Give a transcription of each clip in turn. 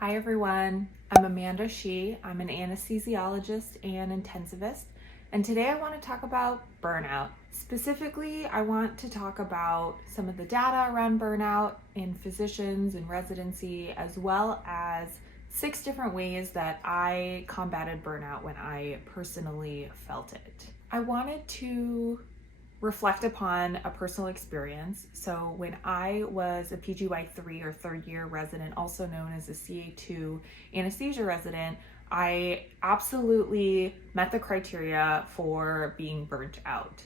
Hi everyone, I'm Amanda Shee. I'm an anesthesiologist and intensivist, and today I want to talk about burnout. Specifically, I want to talk about some of the data around burnout in physicians and residency, as well as 6 different ways that I combated burnout when I personally felt it. I wanted to reflect upon a personal experience. So when I was a PGY3 or third year resident, also known as a CA2 anesthesia resident, I absolutely met the criteria for being burnt out.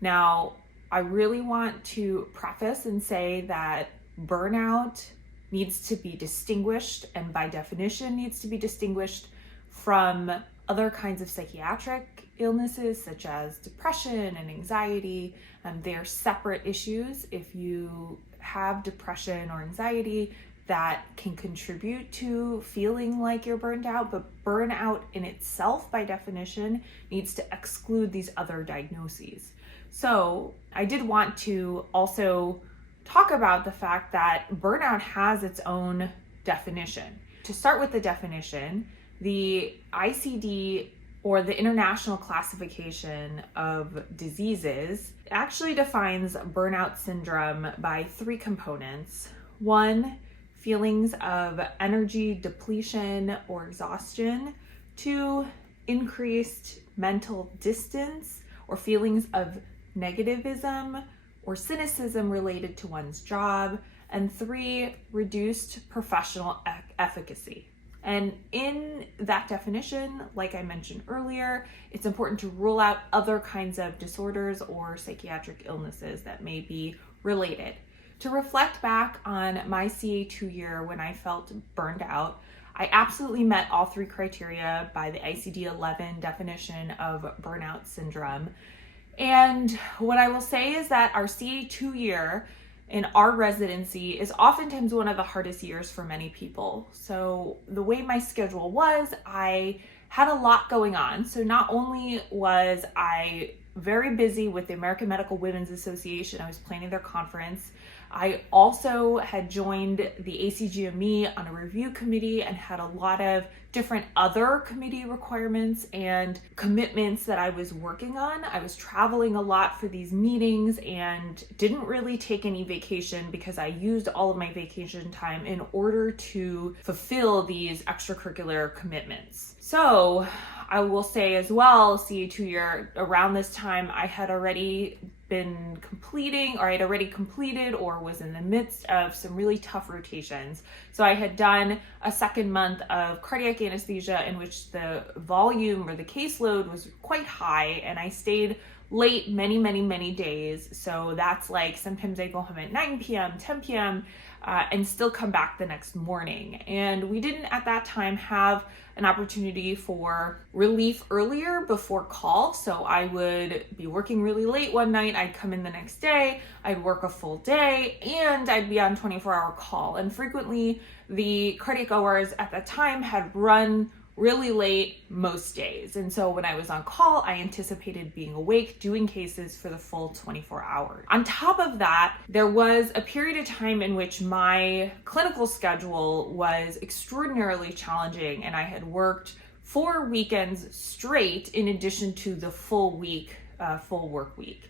Now, I really want to preface and say that burnout needs to be distinguished, and by definition needs to be distinguished from other kinds of psychiatric illnesses such as depression and anxiety. They're separate issues. If you have depression or anxiety, that can contribute to feeling like you're burned out, but burnout in itself, by definition, needs to exclude these other diagnoses. So I did want to also talk about the fact that burnout has its own definition. To start with the definition, the ICD, or the International Classification of Diseases, actually defines burnout syndrome by 3 components. 1, feelings of energy depletion or exhaustion. 2, increased mental distance or feelings of negativism or cynicism related to one's job. And 3, reduced professional efficacy. And in that definition, like I mentioned earlier, it's important to rule out other kinds of disorders or psychiatric illnesses that may be related. To reflect back on my CA2 year when I felt burned out, I absolutely met all 3 criteria by the ICD-11 definition of burnout syndrome. And what I will say is that our CA2 year in our residency is oftentimes one of the hardest years for many people. So the way my schedule was, I had a lot going on. So not only was I very busy with the American Medical Women's Association, I was planning their conference. I also had joined the ACGME on a review committee and had a lot of different other committee requirements and commitments that I was working on. I was traveling a lot for these meetings and didn't really take any vacation because I used all of my vacation time in order to fulfill these extracurricular commitments. So I will say as well, CA2 year, around this time, I had already been completing, or I'd already completed or was in the midst of some really tough rotations. So I had done a second month of cardiac anesthesia in which the volume or the caseload was quite high, and I stayed late many days. So that's like sometimes I go home at 9 p.m., 10 p.m., and still come back the next morning. And we didn't at that time have an opportunity for relief earlier before call. So I would be working really late one night, I'd come in the next day, I'd work a full day, and I'd be on 24-hour call. And frequently the cardiac ORs at that time had run really late most days. And so when I was on call, I anticipated being awake doing cases for the full 24 hours. On top of that, there was a period of time in which my clinical schedule was extraordinarily challenging, and I had worked 4 weekends straight in addition to the full work week.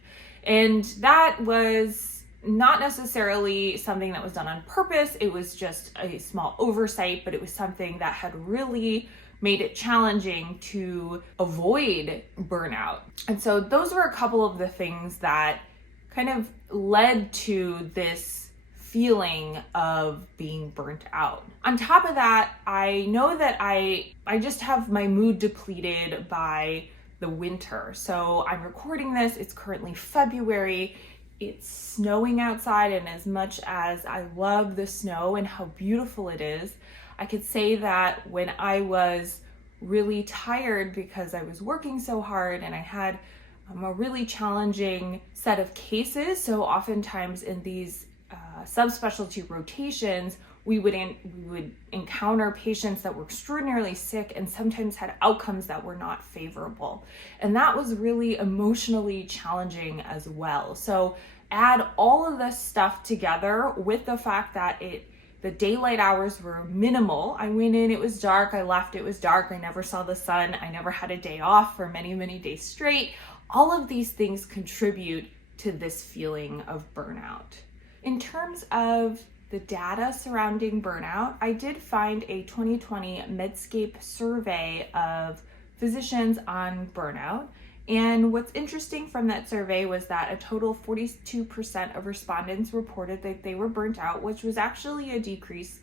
And that was not necessarily something that was done on purpose. It was just a small oversight, but it was something that had really made it challenging to avoid burnout. And so those were a couple of the things that kind of led to this feeling of being burnt out. On top of that, I know that I just have my mood depleted by the winter. So I'm recording this, it's currently February, it's snowing outside, and as much as I love the snow and how beautiful it is, I could say that when I was really tired because I was working so hard and I had a really challenging set of cases, so oftentimes in these subspecialty rotations, we would encounter patients that were extraordinarily sick and sometimes had outcomes that were not favorable. And that was really emotionally challenging as well. So add all of this stuff together with the fact that it The daylight hours were minimal. I went in, it was dark. I left, it was dark. I never saw the sun. I never had a day off for many, many days straight. All of these things contribute to this feeling of burnout. In terms of the data surrounding burnout, I did find a 2020 Medscape survey of physicians on burnout. And what's interesting from that survey was that a total 42% of respondents reported that they were burnt out, which was actually a decrease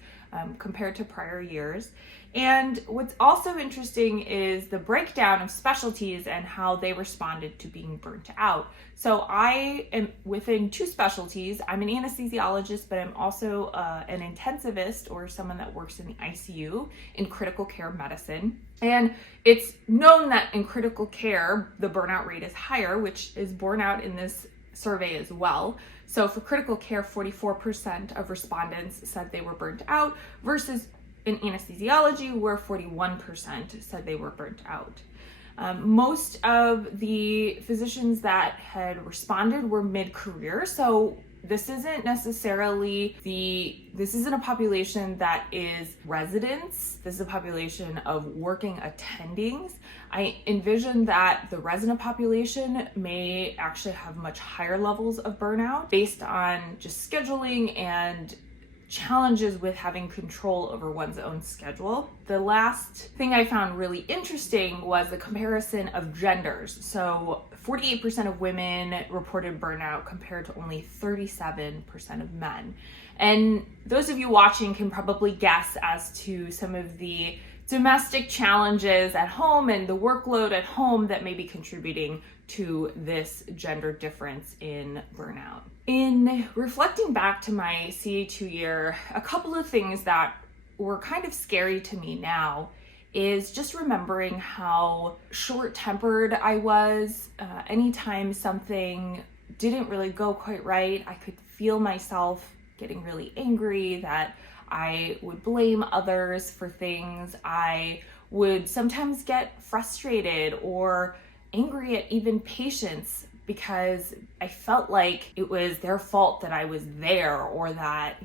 compared to prior years. And what's also interesting is the breakdown of specialties and how they responded to being burnt out. So I am within two specialties. I'm an anesthesiologist, but I'm also an intensivist, or someone that works in the ICU in critical care medicine. And it's known that in critical care, the burnout rate is higher, which is borne out in this survey as well. So for critical care, 44% of respondents said they were burnt out, versus in anesthesiology, where 41% said they were burnt out. Most of the physicians that had responded were mid-career, so this isn't necessarily this isn't a population that is residents. This is a population of working attendings. I envision that the resident population may actually have much higher levels of burnout based on just scheduling and challenges with having control over one's own schedule. The last thing I found really interesting was the comparison of genders. So 48% of women reported burnout compared to only 37% of men. And those of you watching can probably guess as to some of the domestic challenges at home and the workload at home that may be contributing to this gender difference in burnout. In reflecting back to my CA2 year, a couple of things that were kind of scary to me now is just remembering how short-tempered I was. Anytime something didn't really go quite right, I could feel myself getting really angry, that I would blame others for things. I would sometimes get frustrated or angry at even patients because I felt like it was their fault that I was there, or that,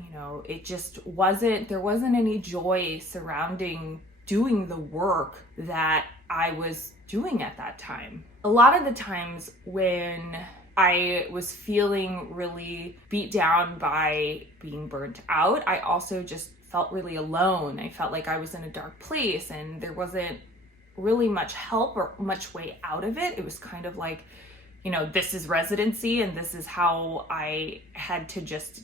it just there wasn't any joy surrounding doing the work that I was doing at that time. A lot of the times when I was feeling really beat down by being burnt out, I also just felt really alone. I felt like I was in a dark place and there wasn't really much help or much way out of it. It was kind of like, this is residency and this is how I had to just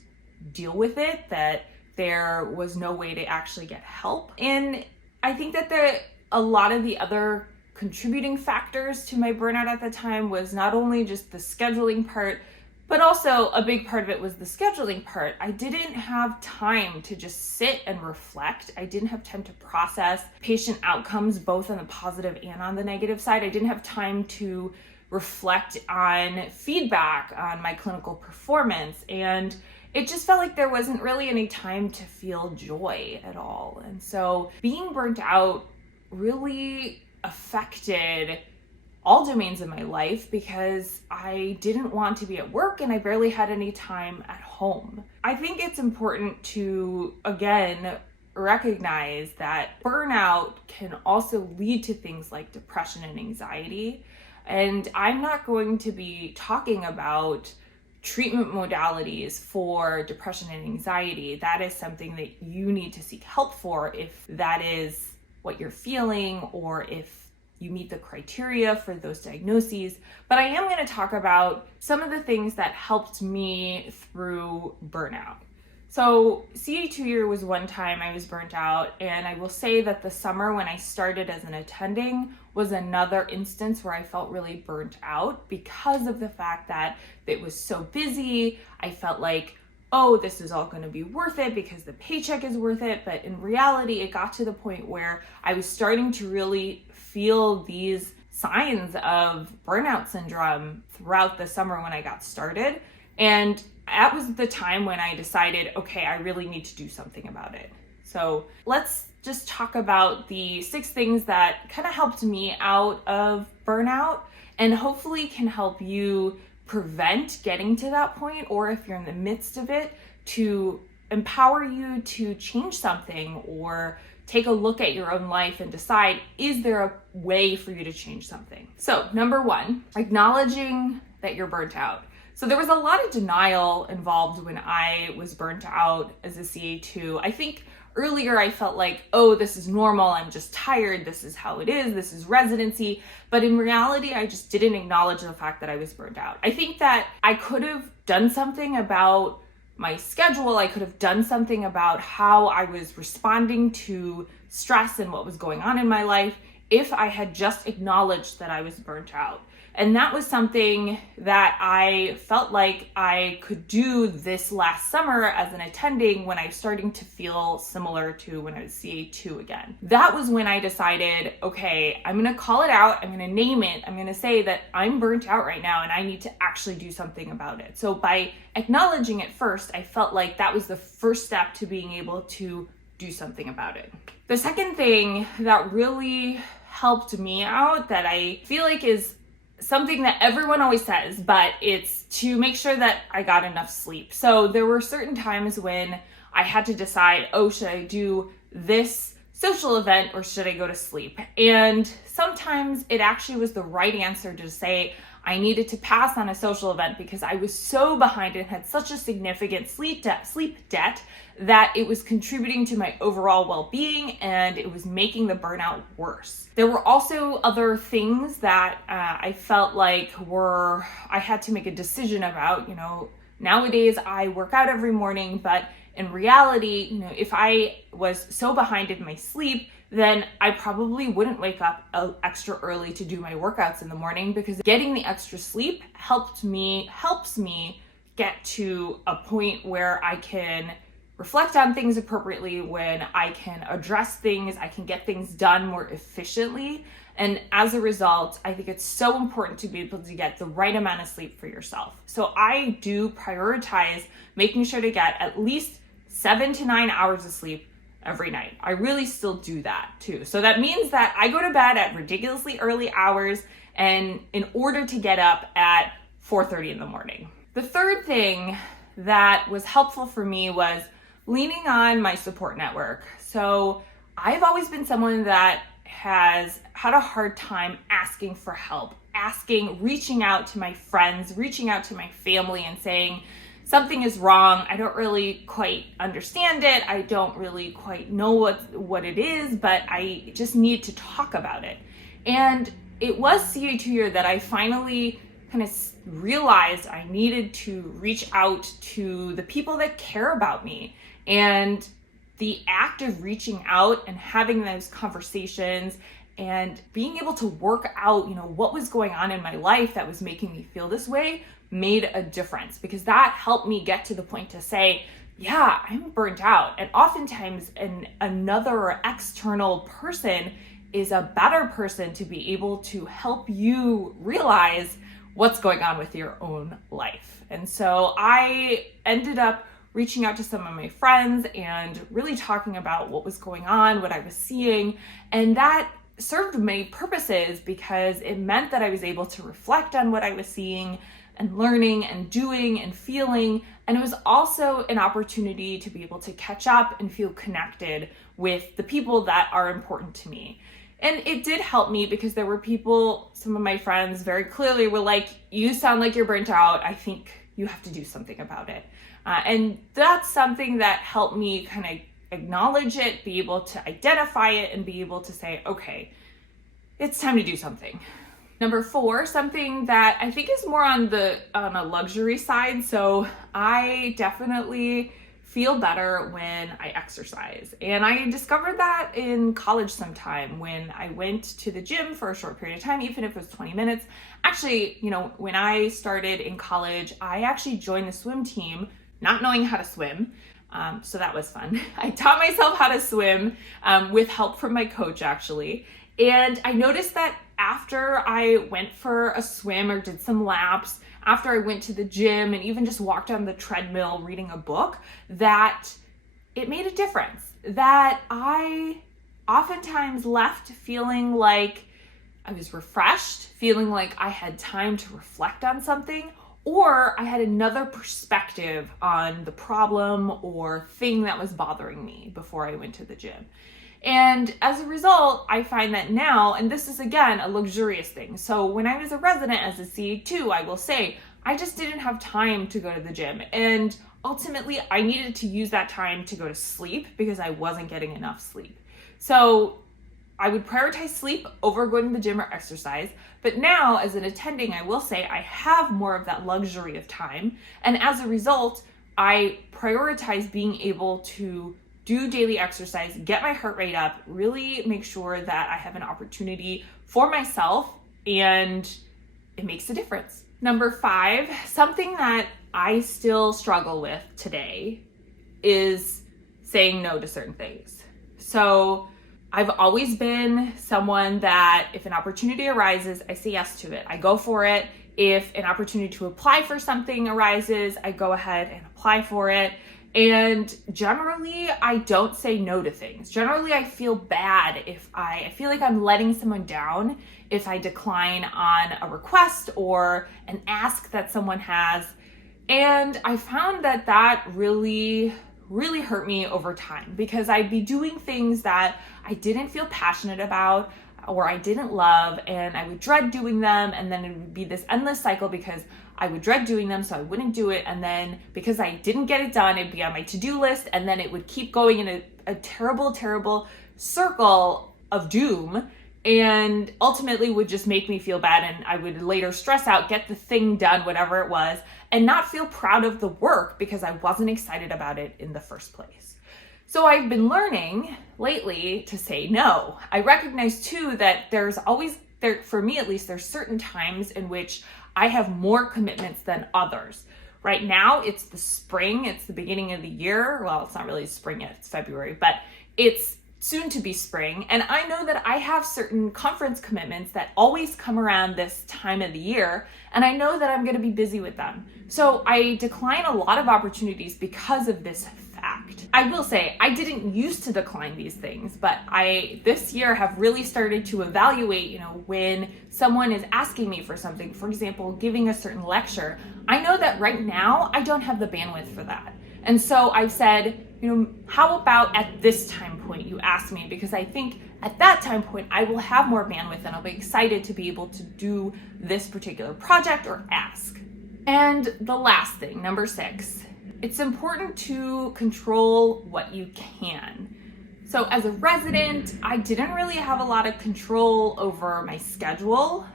deal with it, that there was no way to actually get help. And I think that a lot of the other contributing factors to my burnout at the time was not only just the scheduling part, but also a big part of it was the scheduling part. I didn't have time to just sit and reflect. I didn't have time to process patient outcomes, both on the positive and on the negative side. I didn't have time to reflect on feedback on my clinical performance. And it just felt like there wasn't really any time to feel joy at all. And so being burnt out really affected all domains of my life, because I didn't want to be at work and I barely had any time at home. I think it's important to, again, recognize that burnout can also lead to things like depression and anxiety. And I'm not going to be talking about treatment modalities for depression and anxiety. That is something that you need to seek help for if that is what you're feeling, or if you meet the criteria for those diagnoses. But I am going to talk about some of the things that helped me through burnout. So CA2 year was one time I was burnt out, and I will say that the summer when I started as an attending was another instance where I felt really burnt out because of the fact that it was so busy. I felt like, oh, this is all going to be worth it because the paycheck is worth it. But in reality, it got to the point where I was starting to really feel these signs of burnout syndrome throughout the summer when I got started. And that was the time when I decided, okay, I really need to do something about it. So let's just talk about the 6 things that kind of helped me out of burnout, and hopefully can help you prevent getting to that point, or if you're in the midst of it, to empower you to change something or take a look at your own life and decide, is there a way for you to change something? So number one, acknowledging that you're burnt out. So there was a lot of denial involved when I was burnt out as a CA2. I think earlier I felt like, oh, this is normal, I'm just tired, this is how it is, this is residency. But in reality, I just didn't acknowledge the fact that I was burnt out. I think that I could have done something about my schedule, I could have done something about how I was responding to stress and what was going on in my life if I had just acknowledged that I was burnt out. And that was something that I felt like I could do this last summer as an attending when I was starting to feel similar to when I was CA2 again. That was when I decided, okay, I'm gonna call it out, I'm gonna name it, I'm gonna say that I'm burnt out right now and I need to actually do something about it. So by acknowledging it first, I felt like that was the first step to being able to do something about it. The second thing that really helped me out that I feel like is something that everyone always says, but it's to make sure that I got enough sleep. So there were certain times when I had to decide, oh, should I do this social event or should I go to sleep? And sometimes it actually was the right answer to say I needed to pass on a social event because I was so behind and had such a significant sleep debt that it was contributing to my overall well-being and it was making the burnout worse. There were also other things that I felt like I had to make a decision about. Nowadays I work out every morning, but in reality, if I was so behind in my sleep, then I probably wouldn't wake up extra early to do my workouts in the morning, because getting the extra sleep helps me get to a point where I can reflect on things appropriately, when I can address things, I can get things done more efficiently. And as a result, I think it's so important to be able to get the right amount of sleep for yourself. So I do prioritize making sure to get at least 7 to 9 hours of sleep every night. I really still do that too. So that means that I go to bed at ridiculously early hours and in order to get up at 4:30 in the morning. The third thing that was helpful for me was leaning on my support network. So I've always been someone that has had a hard time asking for help, reaching out to my friends, reaching out to my family and saying, something is wrong. I don't really quite understand it. I don't really quite know what it is, but I just need to talk about it. And it was CA2 year that I finally kind of realized I needed to reach out to the people that care about me. And the act of reaching out and having those conversations and being able to work out, what was going on in my life that was making me feel this way made a difference, because that helped me get to the point to say, yeah, I'm burnt out. And oftentimes another external person is a better person to be able to help you realize what's going on with your own life. And so I ended up reaching out to some of my friends and really talking about what was going on, what I was seeing, and that served many purposes because it meant that I was able to reflect on what I was seeing and learning and doing and feeling. And it was also an opportunity to be able to catch up and feel connected with the people that are important to me. And it did help me because there were people, some of my friends very clearly were like, you sound like you're burnt out. I think you have to do something about it. And that's something that helped me kind of acknowledge it, be able to identify it, and be able to say, okay, it's time to do something. Number 4, something that I think is more on a luxury side. So I definitely feel better when I exercise. And I discovered that in college sometime when I went to the gym for a short period of time, even if it was 20 minutes. Actually, when I started in college, I actually joined the swim team, not knowing how to swim. So that was fun. I taught myself how to swim with help from my coach, actually. And I noticed that after I went for a swim or did some laps, after I went to the gym and even just walked on the treadmill reading a book, that it made a difference. That I oftentimes left feeling like I was refreshed, feeling like I had time to reflect on something, or I had another perspective on the problem or thing that was bothering me before I went to the gym. And as a result, I find that now, and this is again a luxurious thing. So when I was a resident as a CA2, I will say, I just didn't have time to go to the gym. And ultimately, I needed to use that time to go to sleep because I wasn't getting enough sleep. So I would prioritize sleep over going to the gym or exercise. But now, as an attending, I will say I have more of that luxury of time. And as a result, I prioritize being able to do daily exercise, get my heart rate up, really make sure that I have an opportunity for myself, and it makes a difference. Number 5, something that I still struggle with today is saying no to certain things. So I've always been someone that if an opportunity arises, I say yes to it. I go for it. If an opportunity to apply for something arises, I go ahead and apply for it. And generally, I don't say no to things. Generally, I feel bad if I feel like I'm letting someone down if I decline on a request or an ask that someone has. And I found that that really hurt me over time because I'd be doing things that I didn't feel passionate about or I didn't love, and I would dread doing them, and then it would be this endless cycle because I would dread doing them, so I wouldn't do it, and then because I didn't get it done, it'd be on my to-do list, and then it would keep going in a terrible circle of doom, and ultimately would just make me feel bad, and I would later stress out, get the thing done, whatever it was, and not feel proud of the work because I wasn't excited about it in the first place. So I've been learning lately to say no. I recognize too that for me at least, there's certain times in which I have more commitments than others. Right now, it's the spring, it's the beginning of the year. Well, it's not really spring yet, it's February, but it's soon to be spring. And I know that I have certain conference commitments that always come around this time of the year. And I know that I'm gonna be busy with them. So I decline a lot of opportunities because of this fact. I will say, I didn't used to decline these things, but I this year have really started to evaluate, when someone is asking me for something, for example, giving a certain lecture, I know that right now I don't have the bandwidth for that. And so I've said, how about at this time point you ask me? Because I think at that time point, I will have more bandwidth and I'll be excited to be able to do this particular project or ask. And the last thing, number 6, it's important to control what you can. So as a resident, I didn't really have a lot of control over my schedule,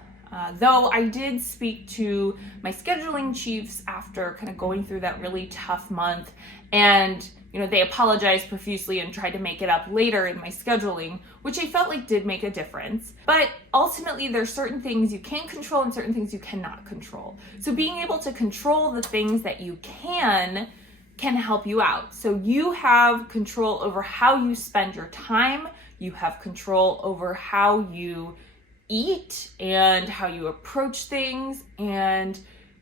though I did speak to my scheduling chiefs after kind of going through that really tough month, and they apologized profusely and tried to make it up later in my scheduling, which I felt like did make a difference. But ultimately, there's certain things you can control and certain things you cannot control. So being able to control the things that you can help you out. So you have control over how you spend your time. You have control over how you eat and how you approach things and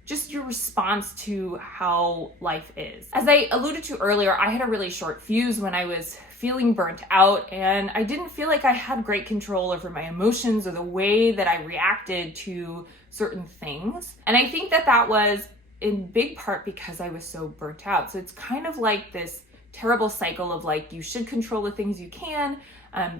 just your response to how life is. As I alluded to earlier, I had a really short fuse when I was feeling burnt out, and I didn't feel like I had great control over my emotions or the way that I reacted to certain things. And I think that was in big part because I was so burnt out. So it's kind of like this terrible cycle of you should control the things you can,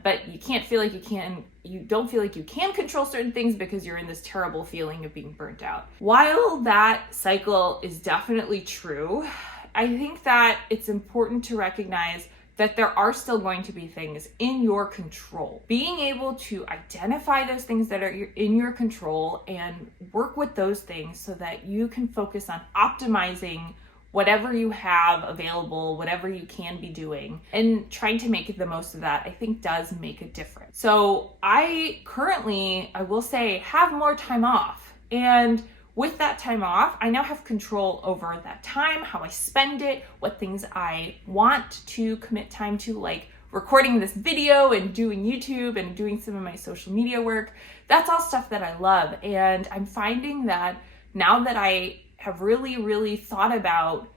but you don't feel like you can control certain things because you're in this terrible feeling of being burnt out. While that cycle is definitely true, I think that it's important to recognize that there are still going to be things in your control. Being able to identify those things that are in your control and work with those things so that you can focus on optimizing whatever you have available, whatever you can be doing, and trying to make the most of that, I think does make a difference. So I currently, I will say, have more time off. And with that time off, I now have control over that time, how I spend it, what things I want to commit time to, like recording this video and doing YouTube and doing some of my social media work. That's all stuff that I love. And I'm finding that now that I have really thought about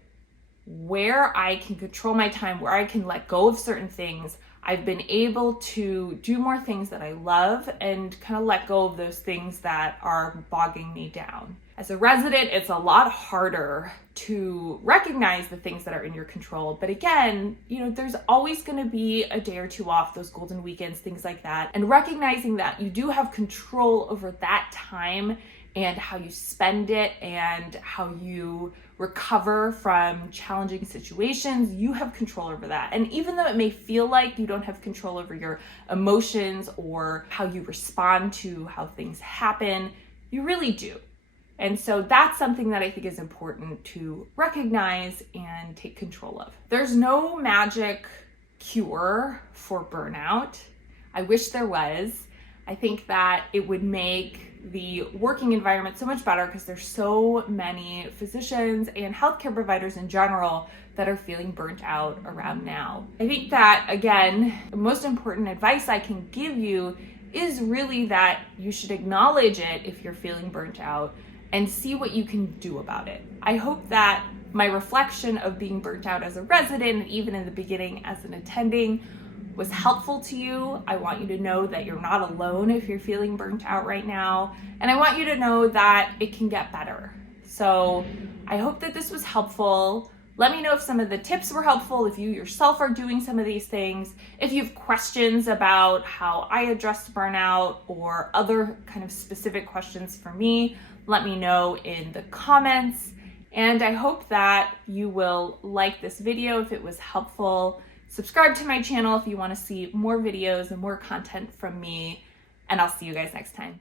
where I can control my time, where I can let go of certain things, I've been able to do more things that I love and kind of let go of those things that are bogging me down. As a resident, it's a lot harder to recognize the things that are in your control. But again, there's always going to be a day or two off, those golden weekends, things like that. And recognizing that you do have control over that time and how you spend it and how you recover from challenging situations, you have control over that. And even though it may feel like you don't have control over your emotions or how you respond to how things happen, you really do. And so that's something that I think is important to recognize and take control of. There's no magic cure for burnout. I wish there was. I think that it would make the working environment so much better because there's so many physicians and healthcare providers in general that are feeling burnt out around now. I think that, again, the most important advice I can give you is really that you should acknowledge it if you're feeling burnt out and see what you can do about it. I hope that my reflection of being burnt out as a resident, even in the beginning as an attending, was helpful to you. I want you to know that you're not alone if you're feeling burnt out right now. And I want you to know that it can get better. So I hope that this was helpful. Let me know if some of the tips were helpful, if you yourself are doing some of these things, if you have questions about how I addressed burnout or other kind of specific questions for me, let me know in the comments. And I hope that you will like this video if it was helpful. Subscribe to my channel if you want to see more videos and more content from me, and I'll see you guys next time.